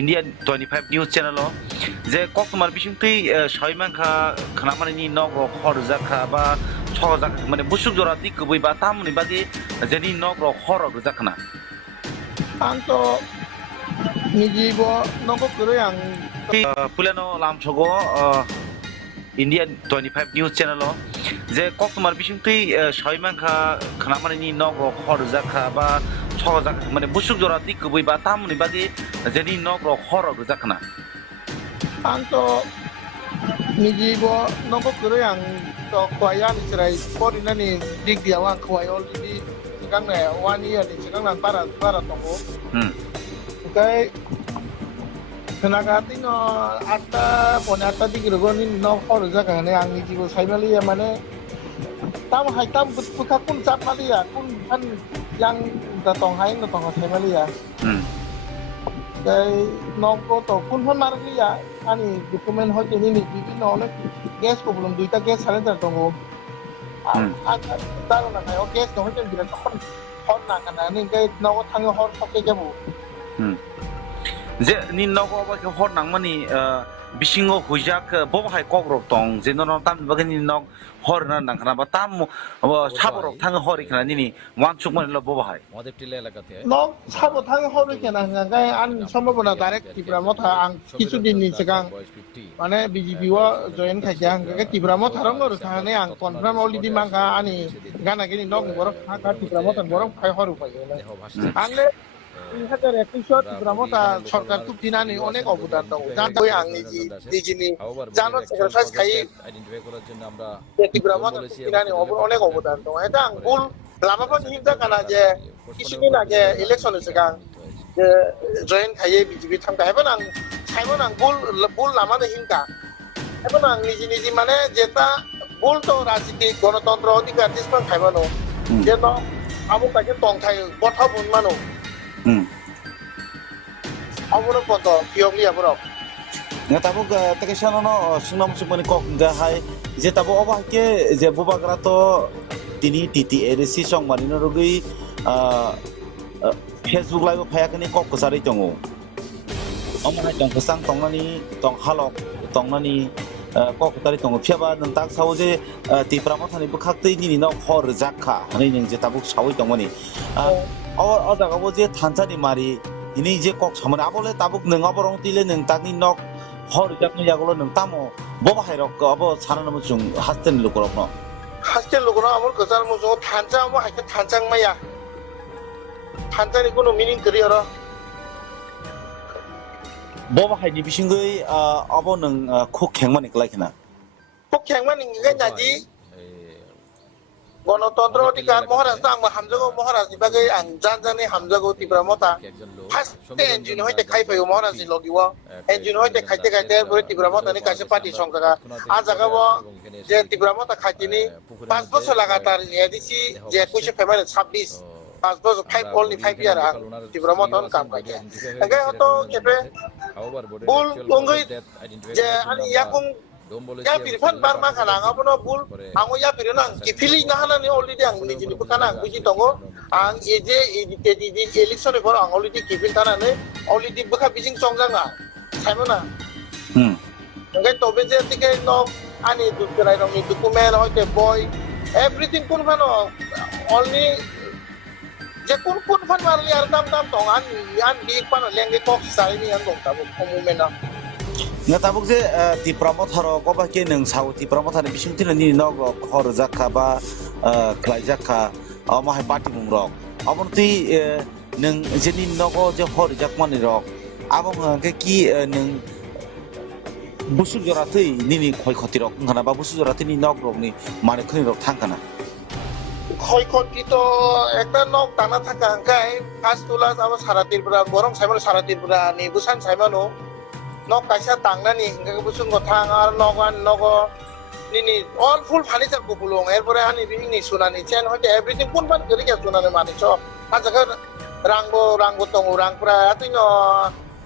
Indian 25 News Channel যে কক্তমার বিশিংতই সয়মানখা খানামানি নগ হর জাখা বা ছ জাখা মানে বুসুক জরা দিক কবই বা তামনি বাগে যেনি নগ হর জাখানা Anto nijibo noko kuro yang পুলানো লামছগো Indian 25 News Channel যে কক্তমার বিশিংতই সয়মানখা খানামানি নগ হর জাখা বা ছ জাখা মানে বুসুক জরা দিক কবই বা তামনি বাগে যেনি নগ হর জাখানা anto nijibo noko kuro yang to kwayan Israel pori nani dik dia wang kway already sekarang na 1 year ni sekarang lang para toko. Kay kenakati no ata pone ata di kiro ni no hor jaga ne ang nijibo saimali ya mane tam hai tam buka kun cap mali ya kun kan yang datong hai no tong saimali ya. Kay noko to kun hon marli ya ani dokumen hoy ni ni bibi no ne gas ko belum duita gas salen tar tongo. Taro na kayo gas no hoy bila kon hon na kana ni kay noko thang hor hoke jabu. যে নি নগ অবাকে হর নাংমানি বিশিঙ্গ হুইজাক ববাহাই কগ্রক দং যে নন তাম বাগে নি নগ হর না নাংখানা বা তাম সাবরক থাং হরি খানা নিনি ওয়ান সুক মানে ববাহাই মদেপটিলা এলাকাতে Nok sabo thang hori kena ngai an sambabona direct Tripura Motha ang kisudin ni segang mane BJP wa join khajang ke Tripura Motha rong ro thane ang confirm already mangka ani gana gini nok borok ka Tripura Motha borok khai horu pai angle 2021 Tripura Motha সরকার খুব দিনানি অনেক অবদান দাও জানই আংনি দিজিনি জানো sacrifice খাই identify করার জন্য আমরা Tripura Motha দিনানি অনেক অবদান দাও এটা আং ভুল লামাপন হিংসা কানা যে কিছুদিন আগে ইলেকশন সেগাং যে জয়েন খাইয়ে বিজেপি থামকা এখন আং সাইমন আং ভুল লামানে হিংকা এখন আং নিজি নিজি মানে যেটা ভুল তো রাজনীতি গণতন্ত্র অধিকার যেসব খাইবানো যে ন আমুক তাকে টংথাই কথা বুনমানো অবরক কত পিয়বলি অবরক nga tabuk take shanono sunam sumani kok da hai je tabo obahke je bubagra to tini TTRC song marino rugui Facebook live phayakani kok kusari tongo omai tong kusang tongnani tong halok tongnani kok kusari tongo phiaba nang tak sawo je TIPRA Mothani bukhaktei nini no hor jakha hani ning je tabuk sawi tongmani o jaga bo je thanchani mari ini je kok samane abole tabuk nang aborong tile nang takni nok hor jakni jagolo nang tamo bobahai rok abo sanano chung hasten lukorok no হাসতে লোকরা আমার গোজার মজো থানজা আমো হাইকে থানজাং মাইয়া থানজানি কোনো meaning করি আর bobahai ni bisingoi abo nang khok khengmani klaikena খুব খেংমান ইংগে জাজি গণতন্ত্র অধিকার মহারাজ আং হামজাগো মহারাজ বাগে আং জানজানি হামজাগো Tripura Motha ফার্স্ট এনজিন হইতে খাইফাইও মহারাজ লগিও এনজিন হইতে খাইতে খাইতে পরে Tripura Motha ni কাছে পার্টি সংজাগা আ জাগাবো যে Tripura Motha খাইতিনি 5 বছর লাগাতার এডিসি যে 21 ফেব্রুয়ারি 26 5 বছর 5 only 5 year Tripura Motha কাম কাইছে আগে হতো কেপে বুল বঙ্গই যে আনি ইয়াকুম ya pirfan barma kana ngapono bul ango ya pirena kifili nahana ni already ang ni jini bukana ang buji tongo ang eje di election for ang already kifil tana ne already buka bijing songjanga saimona ngai tobe je tike no ani dukrai rong ni document hoite boy everything kun phano only je kun phan marli ar dam tong an bi pano lenge kok sai ni ang dong tabu komumena nga tabuk je Tripura Motha ro obahke nang saw Tripura Motha ni bisingtin ni nog hor jakha ba Khlainai jakha amahai Patimwng rok abonti nang jeni nogo je hor jakmani rok abong ke ki nang busu joratei nini khoi khoti rok ngana ba busu joratei ni nog rok ni mane khoni rok thangkana khoi khoti to ekta nok tana thaka angkai first tulas abo sara Tripura borong saimano sara Tripura ni busan saimano nok kaisa tangnani hingga busung ko thang ar nogan nogo nini all full furniture ko bulong erbore ani bini sunani chen hote everything pun ban gari ke sunani mani cho ajaga rangbo tong rang pra atino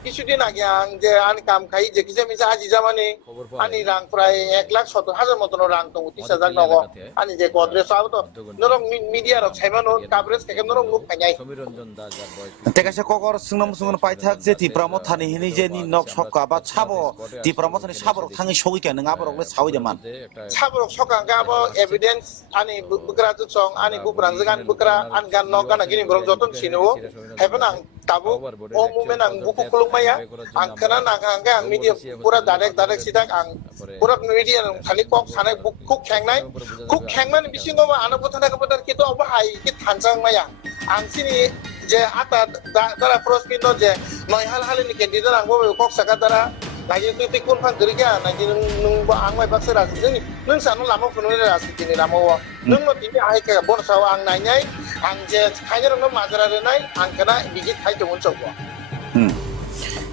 কিছুদিন আগে আং যে আনি কাম খাই যে কিসে মিসে আজি জামানি আনি রাং প্রায় 1,70,000 মতন রাং দङ 30,000 নগ আনি যে গদ্রেজ আউ তো নরং মিডিয়া রক ছাইমানো কাভারেজ থেকে নরং মুখ ফাইনাই সমীরঞ্জন দাস আর বয়স তেকাসে ককর সিংনাম সুংন পাইথাক যে টিপ্রা মথানি হিনি যে নি নক সকা বা ছাবো টিপ্রা মথানি সাবরক থাङि সগিকা नों आबरकले सावैदमान সাবরক সকা গাবো এভিডেন্স আনি বুকরা জং আনি বুকরাং জাগান বুকরা আন গান নক গানা গিনি বরং যতন সিনো হেবন আং tabu o mumen ang buku kulung maya ang kana nagangga ang media pura direct sidak ang pura media ang thali kok sanai kuk khengnai bisingo ma ana bothana kapatar kito obahai ki thanjang maya ang sini je ata dara prospindo je noi hal ni candidate ang bo kok saka dara lagi tu kun phan gerga lagi nung ba ang mai baksa ras ni nung sanu lama phunu ras ni lama wa nung no tini ai ka bon saw ang nai nai ang je khainer no majara re nai ang kana biji khai to mon chokwa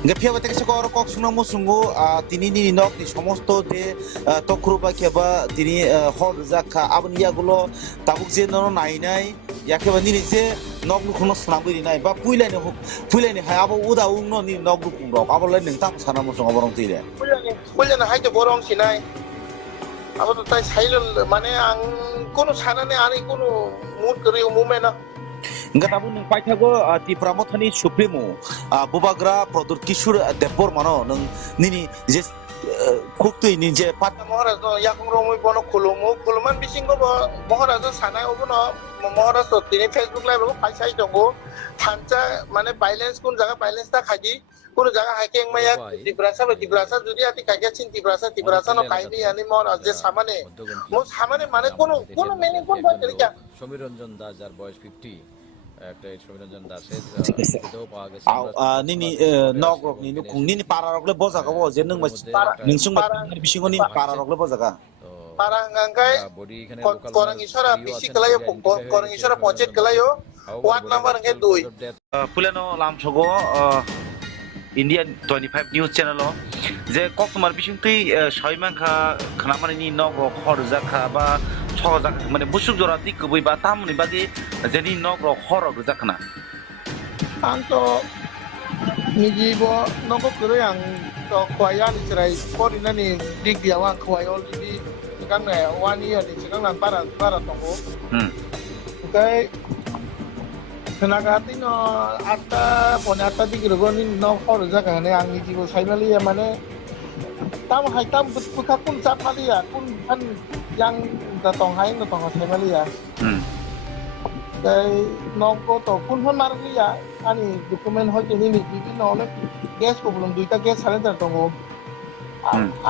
গেফিয়া থেকে সকর cock সুনামু সুঙ্গু তিনি নি knock নি সমস্ত যে তখরুবা কেবা তিনি হর জাখা আবনিয়াগুলো তাবুক যে নন নাইনাই ইয়াকেবা নি যে নক লুখনো স্নাবুই নাই বা ফুইলাইনি হাই আবো উদা উংনো নি নক লুকুং রক আবলে নং তাম সানামু সুঙ্গ বরং তিরে ফুইলাইনি হাই তো বরং সিনাই আবো তো তাই সাইল মানে আং কোন সানানে আনি কোন মুড করি মুমেনা Enggak tahu neng paithago TIPRA mothani supremo bubagra produk kishur Debbarma-no neng nini je kuktui ni je pat Maharaj no yakung romoi bono kuluman bisingo bo Maharaj sanai obono Maharaj to tini Facebook live bo paisai dongo thancha mane balance kun jaga balance ta khaji কোন জায়গা hiking মায়া টিপ্রাসা যদি আতি কাকে চিন Tiprasa no কাইদি আনি মন যে সামানে মানে কোন মিনিং কোন তরিকা সমীরঞ্জন দাস আর বয়স 50 একটা সমীরঞ্জন দাসের ভিডিও পাওয়া গেছে নিনি নগরক নিনি নিনি পারারকলে বজাগাবো যে নং নিংসুং বিসিংনি নিনি পারারকলে বজাগা পারাঙ্গাঙ্গাই করং ইশরা বিসি কলাयो করং ইশরা পঞ্চায়েত কলাयो ওয়ার্ড নাম্বার কে 2 পুলানো লামছগো Indian 25 News Channel যে কক্সমার বিসিংতৈ সয়মানখা খানামানি নগর হর জাখা বা ছহ জাখা মানে বুসুক জরা দিক কবই বা তামনি বাদি যেনি নগর হর জাখানা আং তো নিজিব নগর করে আং তো খয়ান ইসরাই পরিনানি দিক দিয়া আং খয় already সিগাংনে 1 year ni sigangan para tongo kai Senagati no ata ponata di gergon no hor jaga ne angni jibo saimali ya mane tam hai tam buka kun sapali ya kun han yang da tong hai no tong saimali ya dai no ko to kun hon marli ya ani dokumen hoy ni ni bibi no le gas problem duita gas sale da tongo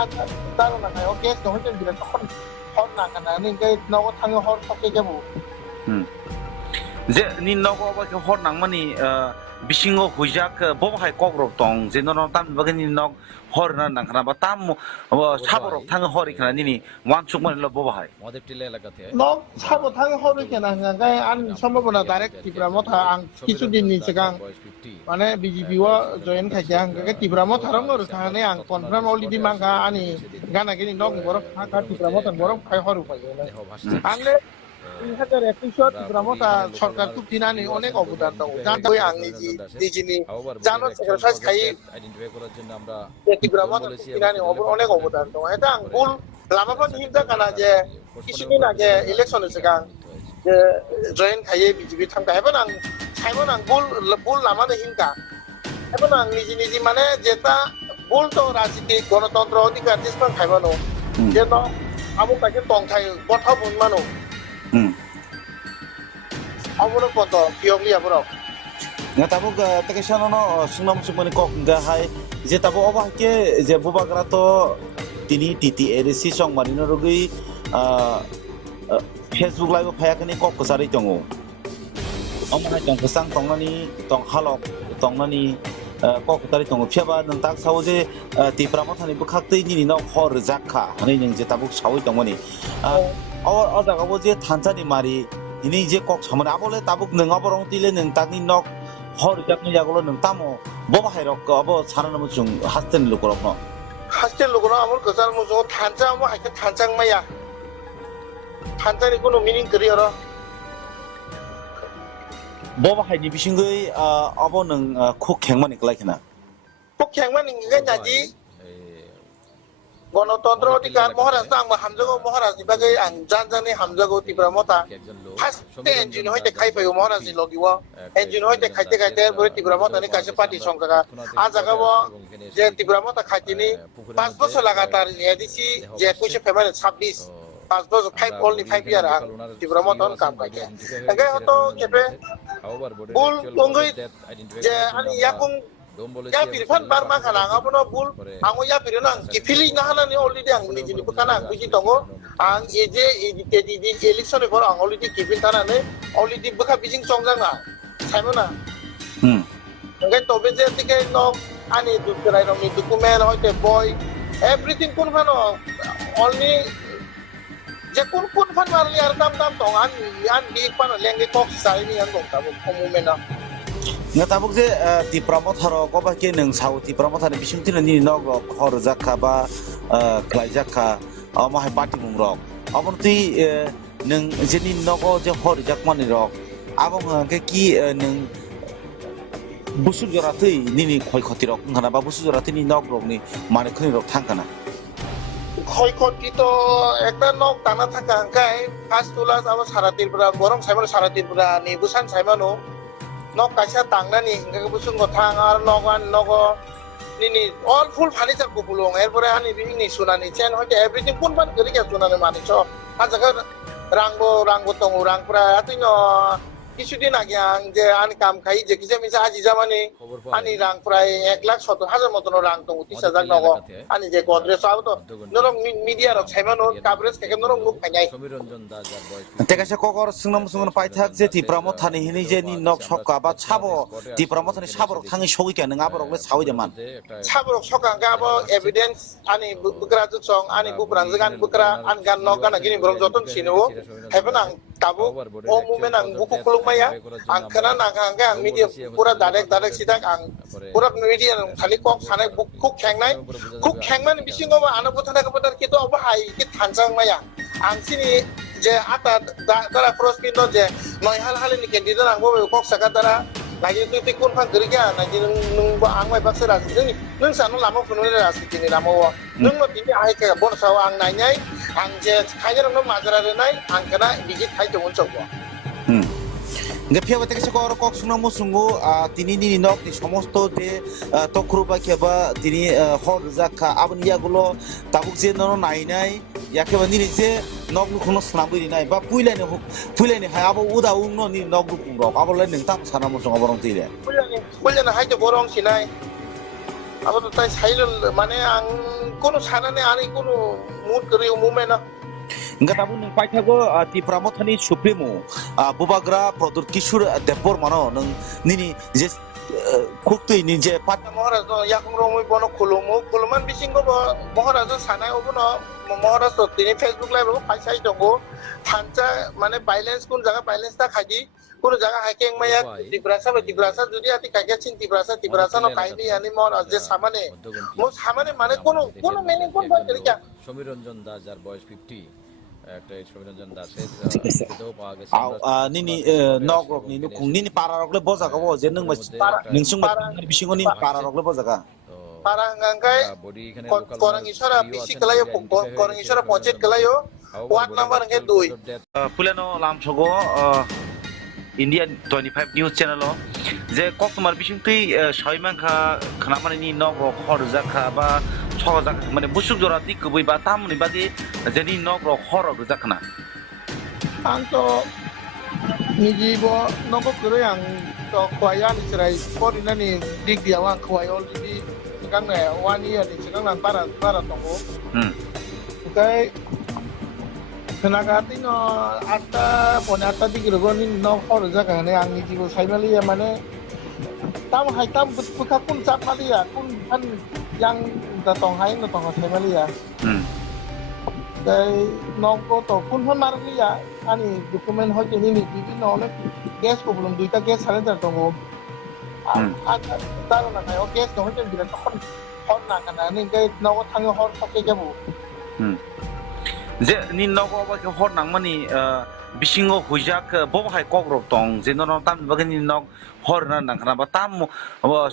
ata taro na kai o gas no hoy ni da kon hon na kana ni kai no ko thang hor toke jabu যে নি নগো বা হর নাংমানি বিসিংও হুইজাক ববহাই ককরক দং যে নন তাম বাগে নি নগ হর না নাংখানা বা তাম সাবরক থাং হরি খানা নিনি ওয়ানসুক মানে ল ববহাই মদের টিলা এলাকাতে নগ সাবো থাং হরি খানা গায় আন সম্ভাবনা ডাইরেক্ট টিপ্রা মথা আং কিছুদিন নি সিগাং মানে বিজেপি ও জয়েন খাইছে আং গে টিপ্রা মথা রং নর খানে আং কনফার্ম অলরেডি মাঙ্গা আনি গানা গিনি নগ বরক খা টিপ্রা মথা বরক খাই হরু পাই আংলে 2021 টিপ্রা মথা সরকার খুব দিনানি অনেক অবদান দাও জানতে হই আংনি দিজিনি জানো এক্সারসাইজ খাই আইডেন্টিফাই করার জন্য আমরা টিপ্রা মথা দিনানি অনেক অবদান দাও এটা আং ভুল লামাফান হিমদা কানা যে কিছুদিন আগে ইলেকশন সিগাং যে জয়েন খাইয়ে বিজেপি থামকা হেবন আং সাইমন আং ভুল লামানে হিমকা হেবন আং নিজি মানে যেটা ভুল তো রাজনীতি গণতন্ত্র অধিকার দিসপান খাইবানো যে তো আমু কাকে টংথাই কথা বুনমানো Abuno poto piogli aburo. Nga tabu take shanono sunam sumani kok nga hai je tabu obah ke je bubagra to tini TTRC song marino rogi Facebook live phayakani kok kusari tongo. Amana tong kusang tongnani tong halok tongnani kok kusari tongo phiaba nang tak sawo je TIPRA mothani bukhaktei ni no hor jakha ani ning je tabu sawi tongmani. Or jagabo je thanchani mari ini je kok samane abole tabuk neng aborong tile neng tagni nok hor jakni jagolo neng tamo boba hairok abo sarana muchung hasten lukorok no hasten lukorok amor kozal mujo thancha amo haike thanchang maya thanchani kono meaning kari aro boba haini bisingoi abo neng khuk khengmani klaikena খেংমান ইংগে জাজি গণতন্ত্র অধিকার মহারাজ আংবো হামজাগো মহারাজ বাগै আং জানজানি হামজাগো ত্রিপুরা মতা first engine হইতে খাইফাইও মহারাজ লগিও engine হইতে খাইতে খাইতে এরপরে ত্রিপুরা মতানি কাছে পার্টি সংখ্যা আজাগাবো যে ত্রিপুরা মতা খাইতিনি 5 বছর লাগাতার এডিসি যে 21 ফেব্রুয়ারি 26 5 বছর 5 only 5 year আং ত্রিপুরা মতন কাম কাইতে আগে হতো কেপে বুল লঙ্গই যে আনি ইয়াকুং ya pirfan barma kana ngabono bul ango ya pirona kifili nahana ni already ang nijini bukana buji tongo ang eje di election for ang already kifil tana ne already buka bijing songjang na saimona ngai tobe je tike no ani dukrai no ni document hoite boy everything kun phano only je kun phan marli ar dam tong an bi pan lenge kok sai ni ang gong ta komumena ngatabuk je TIPRA Motha ro ko ba ke nang sau TIPRA Motha ni bisung tin ni nog ro khor Rijakha ba Khlainai Rijakha ama hai Patimwng rok abon ti nang je ni nogo je khor Rijakha ni rok abong ke ki nang busuk jora tei ni khoi khoti rok khana ba busuk jora tei ni nog rok ni mane khni rok thang kana khoi khoti to ekta nok tana thaka angkai first tulas abo sara TIPRA borong saimano sara TIPRA ni busan saimano nok kaisa tangnani hingga busung ko thang ar nogan nogo nini all full furniture ko bulong erpore ani bini sunani chen hoite everything kun ban gari ya sunani mani cho ajaga rangbo tongu rang pra atino কিছুদিন আগে আং যে আনি কাম খাই যে কিসে Misa আজি জামানি আনি রাং প্রায় 1,70,000 মতন রাং দङ 30,000 নগ আনি যে গদ্রেজ আব তো নরং মিডিয়া রক সাইমানো কভারেজ কেকে নরং মুখ ফাইনাই তেকাসে ককর সুংনাম পাইথাক যে TIPRA Motha ni hini je ni nok sokka ba chabo TIPRA Motha ni saborok thangi sogi ke nang aborok le sawi deman saborok sokka gabo evidence ani bukra jong ani bukrang jegan bukra an gan nok kana gini borok joton sino hebenang tabo o mumen ang buku kulumaya ang kana nanganga ang media pura direct sidak ang pura media khali kok sanai bukuk khengnai bisingo ma ana bothana ka botar kito aba hai ki thanjang maya ang sini je ata dara prospino je noi hal ni candidate ang bo kok saka dara lagi tu kun phang geriga lagi nung ba ang mai bakse ras nung sanu lama funune ras kini lama wa nung no tini ai ka bon saw ang nai ang je khajar no majara re nai ang kana biji khai jong chokwa Gapia bate kese kor kok sungna musungu tini ni nok ni somosto de tokru ba keba tini khor Rijakha abon ya gulo tabuk je no nai yake ba ni je nok nu khono snabui ni nai ba puilai ni ha abo uda ung no ni nok nu kung rok abo le ning tam sana musung aborong tile puilai hai je borong sinai abo to tai sailul mane ang kono sanane ani kono mood kari umume na Enggak tahu neng paithago TIPRA Motha ni supremo bubagra Produk Kishur Debbarma-ni neng nini je kuktui ni je pat Maharaj no yakung romoi bono kuluman bisingo Maharaj sanai obono Maharaj to tini Facebook live ro paisai dongo thancha mane balance kun jaga balance ta khaji কোনো জায়গা hiking মাইয়া TIPRA যদি আতি কাইকে চিন TIPRA no কাইনি আনি মন যে সামনে মানে কোন মেনে কোন ভাবে রিকা সমীরঞ্জন দাস যার বয়স 50 একটা সমীরঞ্জন দাসের ভিডিও পাওয়া গেছে nini nok rok ni nukung nini para rok le bojaga bo je nung ningsung ba bisingo ni para rok le bojaga para ngangkai korang isora bisi kelayo korang isora ponchet kelayo ward number nge 2 puleno lam chogo Indian 25 News Channel je koktumar bisingtui soimangkha khanamani ni nok rok khor Rijakha ba choga mane busuk jora ti kubui ba tamni badi je ni nok rok khor Rijakha na ang to nijibo noko kure ang to kwaya ni serai korina ni dik dia wang kwaya already sekarang na 1 year ni sekarang nang para tongo kai Kenakati no ata di kira ni no khor Rijakha ni ang nijibo saimali ya mane tam hai tam buka kun cap mali ya kun kan yang datang hai no tong saimali ya Dai nongko to kun hon marli ya ani dokumen hoje ni bibi no le gas ko belum duita gas salar tongo taro na kai o gas no hoje bila hon na kana ni kai no thangi hor thoke jabu যে নিন্নগো অবাকে হর নাংমানি বিসিঙ্গো হুইজাক ববাহাই কগ্রক দং যে নন তাম বাগে নিন্নগ হর না নাংখানা বা তাম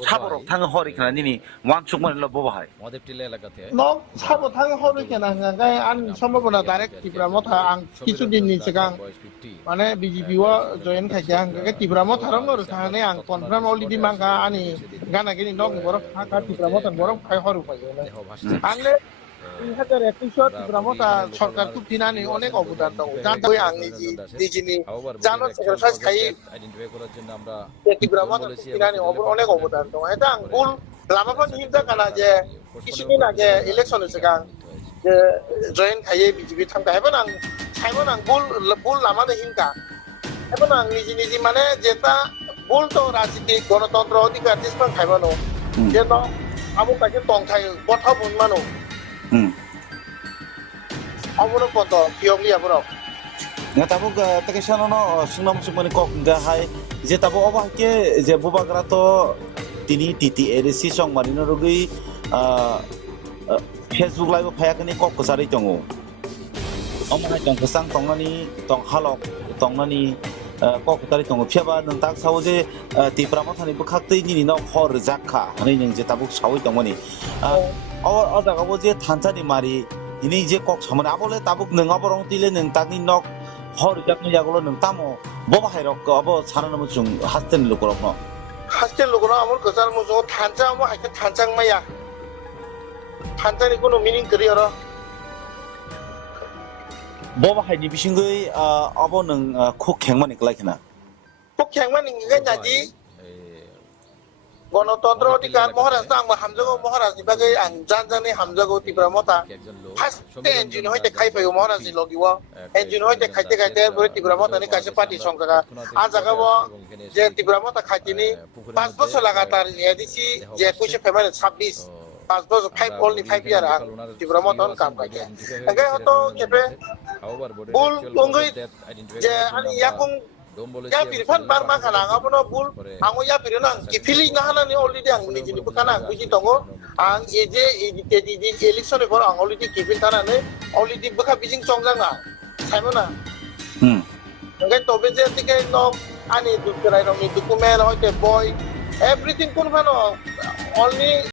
সাবরক থাঙো হর ইখানা নিনি ওয়ানসুক মানে ল ববাহাই মহাদেব টিলা এলাকাতে Nok sabo thang hori kena ngai an sambabona direct Tripura Motha ang কিছুদিন ni sigang মানে বিজেপি ও জয়েন খাইছে আং Tripura Motha rong no thane ang confirm already mangka ani gana gini nok borok haka Tripura Motha borok khai horu payo angle 2021 Tripura Motha সরকার খুব দিনানি অনেক অবদান দাও যার দই আং নিজে জানো স্যাক্রিফাইস খাই আইডেন্টিফাই করার জন্য আমরা Tripura Motha দিনানি অনেক অবদান দাও এটা আং ভুল লামাফান হিমজা কানা যে কিছুদিন আগে ইলেকশনের সিগাং যে জয়েন খাইয়ে বিজেপি থামকা হেবেন আং ভুল লামানে হিমকা হেবেন আং নিজে মানে যেটা ভুল তো রাজনীতি গণতন্ত্র অধিকার যেসব খাইবানো যেন আবু কাছে টং থাই কথা বুনমানো অবরো কত পিয়গলি আবরো nga tabuk take shano no sungnam sumani kok ga hai je tabo oba ke je bubagra to tini titi erisi song marino rugui Facebook live phayakani kok kusari tongo omna tong kusang tongnani tong halok tongnani kok kutari tongo phiaba nang tak sawo je TIPRA Mothani bukhaktei ni no Soksai Rijakha ani ning je tabuk sawi tongmani o jaga bo je thanchani mari ini je kok samane abole tabuk nang aborong tile nang takni nok hor jakni jagolo nang tamo boba hairok abo sarana chung hasten lukorok no হাসতে লোকরা আমার গোজার মজো থানচা আমো হাইতে থানচাং মাইয়া থানচানি কোনো meaning করি আর boba haini bisingoi abo nang khuk khengmani klaikina খুব খেংমান নিগে জাজি গণতন্ত্র অধিকার মহারাজ আং হামজাগো মহারাজ নিবাগে আং জানজানি হামজাগো Tripura Motha ফার্স্ট এনজিন হইতে খাইফাইও মহারাজ লগিও এনজিন হইতে খাইতে পরে Tripura Motha নি কাছে পার্টি সংখ্যা আ জাগাবো যে Tripura Motha খাইতিনি 5 বছর লাগাতার এডিসি যে 21 ফেব্রুয়ারি 26 5 বছর 5 only 5 ইয়ার আং Tripura Motha কাম কাকে আগে হতো কেবে বুল বঙ্গই যে আনি ইয়াকুং ya piri fan bar ma kana nga bono bul ango ya piri nang kifili na hana ni already ang ni jini bukana ang buji tongo ang eje di election e kor ang already kifil tana ne already buka bijing songjang na saimona ngai tobe je tike no ani dukrai no ni document hoite boy everything kun phano only